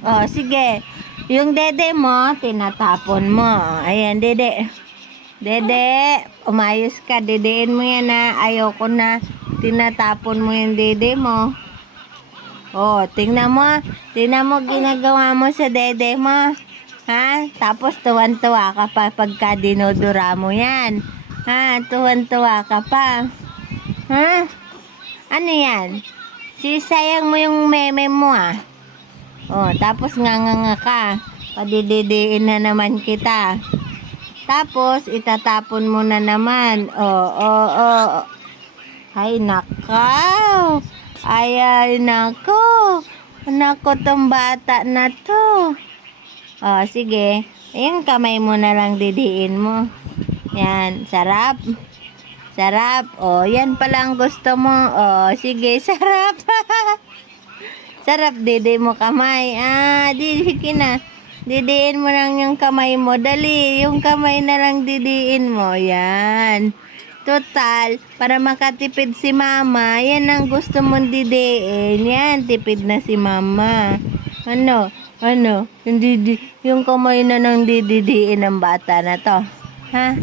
Oh, sige. Yung dede mo, tinatapon mo. Ayan, dede. Dede, umayos ka. Dedein mo yan na. Ayoko na. Tinatapon mo yung dede mo. Oh, tingnan mo. Tingnan mo ginagawa mo sa dede mo. Ha? Tapos tuwan-tuwa ka pa pagka dinodura mo yan. Ha? Tuwan-tuwa ka pa. Ha? Ano yan? Sisayang mo yung meme mo ah. Oh, tapos nganga ka. Padididiin na naman kita. Tapos itatapon mo na naman. Oh, oh, oh. Ay, nakaw. Ay, nako. Nako tong bata na to. Oh, sige. Ayan, kamay mo na lang didiin mo. Yan, sarap. Sarap. Oh, yan pala ang gusto mo. Oh, sige, sarap. Sarap, didi mo kamay. Ah, sige na. Didiin mo lang yung kamay mo. Dali, yung kamay na lang didiin mo. Yan. Total, para makatipid si mama, yan ang gusto mong didiin. Yan, tipid na si mama. Ano? Ano? Yung kamay na nang dididiin ng bata na to. Ha?